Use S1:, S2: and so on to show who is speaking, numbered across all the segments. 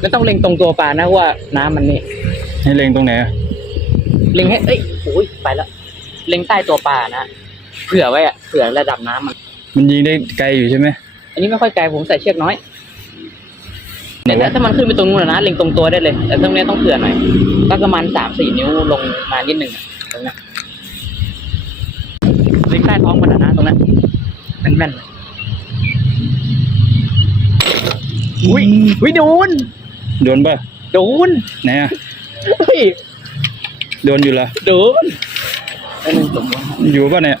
S1: ไม่ต้องเล็งตรงตัวปลานะว่าน้ำมันนี่
S2: ให้เล็งตรงไหนอะ
S1: เล็งให้เอ้ยโอ้ยไปแล้วเล็งใต้ตัวปลานะเผื่อไว้อะเผื่อระดับน้ำมัน
S2: มันยิงได้ไกลอยู่ใช่ไหม
S1: อันนี้ไม่ค่อยไกลผมใส่เชือกน้อยแต่ถ้าถ้ามันขึ้นไปตรงนู้นนะเล็งตรงตัวได้เลย แต่ตรงเนี้ยต้องเผื่อหน่อยก็ประมาณสามสี่นิ้วลงมานิดหนึ่งอะตรงเนี้ยเล็งใต้ท้องมันอะนะตรงนั้นแม่นๆเลย อุ้ยอุ้ยโดน
S2: โดนป่ะ
S1: โดน
S2: ไหนอะ
S1: เฮ้ย
S2: โดนอยู่เหรอ
S1: โดนไอ้หนึ่งสมมติ
S2: อยู่ป่ะเนี่ย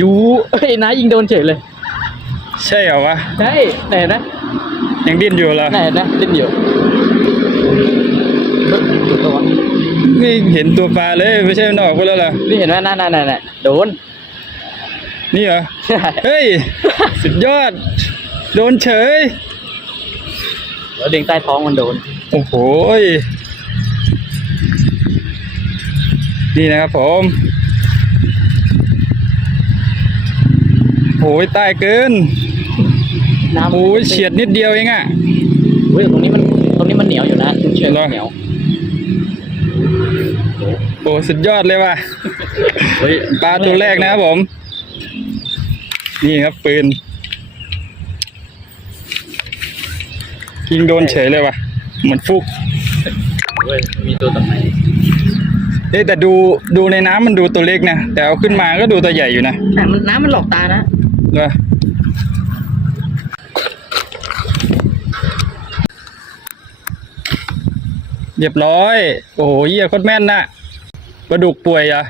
S1: ยูเฮ้ยน้ายิงโดนเฉยเลย
S2: ใช่เหรอวะ
S1: ใช่ไหนนะ
S2: ยังดิ้นอยู่เหรอ
S1: ไหนนะเล่นอยู่เฮ้ยอยู่ตัววะ
S2: ไม่เห็นตัวปลาเลยไม่ใช่มันออกไปแล้วเหรอ
S1: นี่เห็นไหมนั่นนั่นนั่นโดน
S2: นี่เหรอ
S1: ใช่
S2: เฮ้ย สุดยอด โดนเฉย
S1: แล้วดึงใต้ท้องมันโดน
S2: โอ้โหยนี่นะครับผมโอ้ยใต้เกิน
S1: น้ำ
S2: โอ้ยเฉียดนิดเดียวเองอะ
S1: เฮ้ยตรงนี้มันตรงนี้มันเหนียวอยู่นะเชือก
S2: เหรอ
S1: เหนียว
S2: โอ้สุดยอดเลยว่ะ
S1: เฮ้ย
S2: ปลาตัวแรกนะครับผม นี่ครับปืน ยิงโดนเฉยเลยว่ะ เหมือนฟุก
S1: เฮ้ยมีตัวต่อไป
S2: เอ้ยแต่ดูดูในน้ำมันดูตัวเล็กนะ แต่เอาขึ้นมาก็ดูตัวใหญ่อยู่นะ
S1: แต่มันน้ำมันหลอกตานะ
S2: เหรอเรียบร้อย โอ้โหเยี่ยโคตรแม่นน่ะปลาดุกป่วยเหรอะ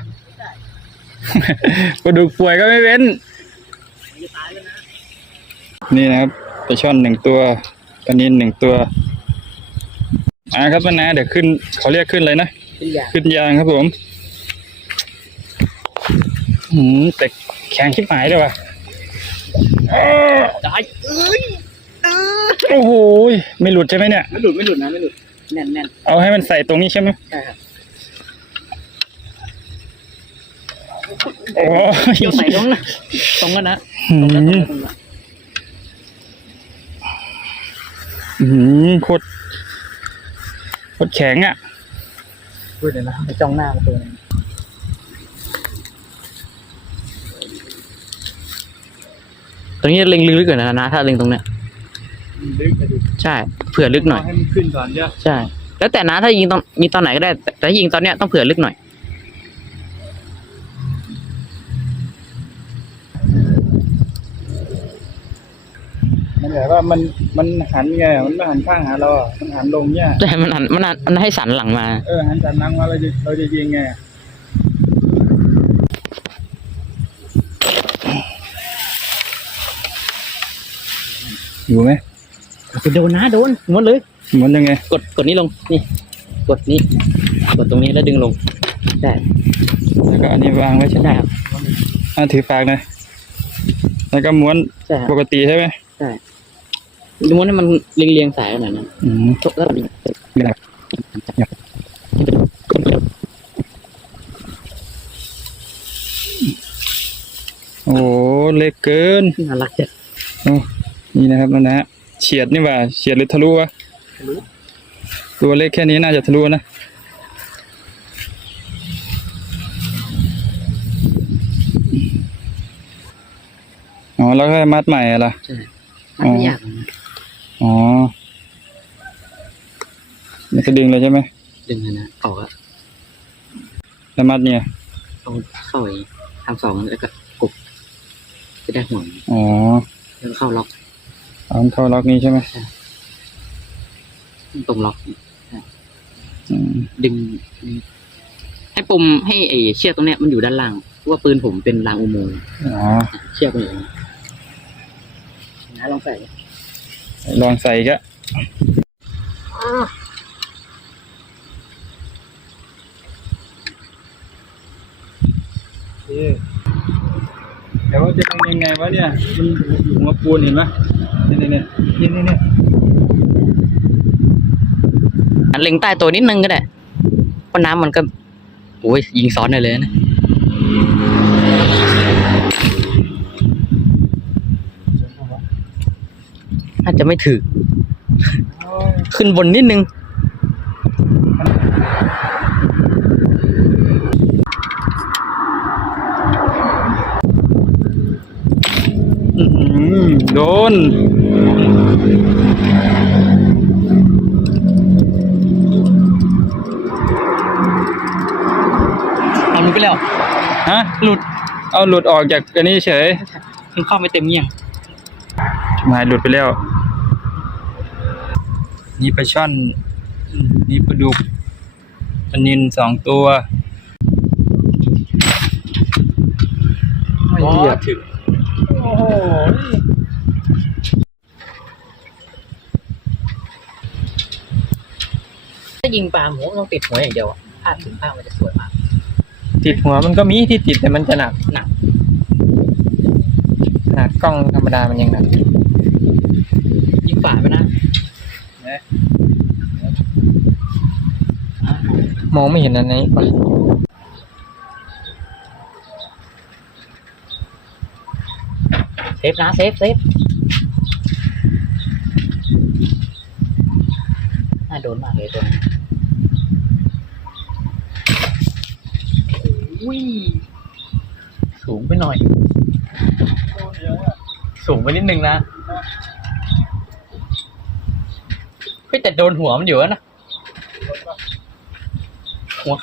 S2: ปลาดุกป่วยก็ไม่เว้น นี่นะครับปลาช่อนหนึ่งตัว ปลานินหนึ่งตัวอ่าครับป้านะเดี๋ยวขึ้นเขาเรียกขึ้นเลยนะ
S1: เป็นยา
S2: ขึ้นยางครับผมหืมแต่แข็งชิบหายเลยว่ะอ้อ
S1: ได้เอ้ย
S2: โอ้โหยไม่หลุดใช่ไหมเนี่ย
S1: ไม่หลุดไม่หลุดนะไม่หลุดแน่นแน่น
S2: เอาให้มันใส่ตรงนี้ใช่ไหม
S1: ใช่ครับ
S2: โอ้ย
S1: เกี่ยวใส่ตรงนะตรงกันนะ
S2: หื
S1: ตรงนั้นตรง
S2: ม
S1: นั้น ตรงนั้น
S2: หืมโคตรโคตรแข็งอะ
S1: พูดเลยนะไปจ้องหน้ามาตัวนึงตรงนี้เล็งลึกๆก่อนนะนะถ้าเล็งตรงเนี้ย
S2: ลึกอะดิ
S1: ใช่เผื่อลึกหน่อย
S2: ให้มันขึ้นก่อนเยอะ
S1: ใช่ แล้วแต่นะถ้ายิงตอนมีตอนไหนก็ได้แต่แต่ถ้ายิงตอนเนี้ยต้องเผื่อลึกหน่อย
S2: มันแบบว่ามันมันหันไงมันไม่หันข้างหาเราอะมันหันลงเนี่ย
S1: แต่มันหันมันหันมันให้สันหลังมา
S2: เออหันจากนั่งมาเราจะเราจะยิงไงอยู่ไหม
S1: โดนนะโดนงดเลย
S2: มันยังไง
S1: กดกดนี้ลงนี่ กดนี้กดตรงนี้แล้วดึงลง ได้
S2: แล้วก็อันนี้วางไว้ใช่ไหม
S1: ได้ครับ
S2: อ่าถือฝากหนะแล้วก็ม้วน
S1: ใช่ครับ
S2: ปกติใช่ไหม
S1: ใช่ดู มันให้มันเรียงเรียงๆสายขนาดนั้น
S2: อืม
S1: แล้วก็ดึง
S2: มีอะไรโอ้โหเล็กเกิน
S1: น่ารักจัด
S2: โอ้นี่นะครับนั่นนะฮะเฉียดนี่หว่าเฉียดหรือทะลุวะตัวเล็กแค่นี้น่าจะทะลุนะอ๋อแล้วก็มัดใหม่อะล่ะ
S1: ใช่ มันไม่ยากนะ
S2: อ๋อมันจะดึงเลยใช่ไหม
S1: ดึงเลยนะออกอะ
S2: แล้วมัดเนี่ย
S1: เอาเข้าอย่างนี้ทำสองแล้วก็กบจะได้ห่วง
S2: อ๋อ
S1: แล้วก็เข้าล็อก
S2: เอามันเข้าล็อกนี้ใช่ไหม
S1: ตรงล็อก
S2: อืม
S1: ดึงดึงให้ปุ่มให้ไอ้เชือกตรงเนี้ยมันอยู่ด้านล่างเพราะว่าปืนผมเป็นรางอุโมงค์
S2: อ๋อ
S1: เชือกมันอยู่อย่างนี้นะ ลองใส่
S2: ลองใส่อีกอะเดี๋ยวว่าจะเป็นยังไงวะเนี่ยมันอยู่หัวปูนเห็นไหมเนี่ยเนี่ยเนี่ยเนี่ยเนี่ย
S1: อันเล็งใต้ตัวนิดนึงก็ได้เพราะน้ำมันก็โอ้ยยิงซ้อนได้เลยนะ น่าจะไม่ถึก
S2: โอ้
S1: ขึ้นบนนิดนึง
S2: อื้อหือโดน
S1: เอาหลุดไปแล้ว
S2: ฮะ
S1: หลุด
S2: เอาหลุดออกจากอันนี้เฉย
S1: มันเข้าไม่เต็มเงี่ยง
S2: หมายหลุดไปแล้ว นี่ปลาช่อนอืมนี่ปลาดุกปลานินสองตัวไม่เหยียบ
S1: ถึง
S2: โอ้โห
S1: ถ้ายิงปลาหมูต้องติดหัวอย่างเดียวอะพลาดถึงพลาดมันจะสวยมาก
S3: ติดหัวมันก็มีที่ติดแต่มันจะหนัก
S1: หนัก
S3: ขนาดกล้องธรรมดามันยังหนัก
S1: ยิงฝาไปนะ
S3: มองไม่เห็นอันไหนก่อน
S1: เซฟนะเซฟเซฟน่าโดนมากเลยตัวนี้สูงไปหน่อย สูงไปนิดนึงนะเฮ้ยแต่โดนหัวมันอยู่นะ หัว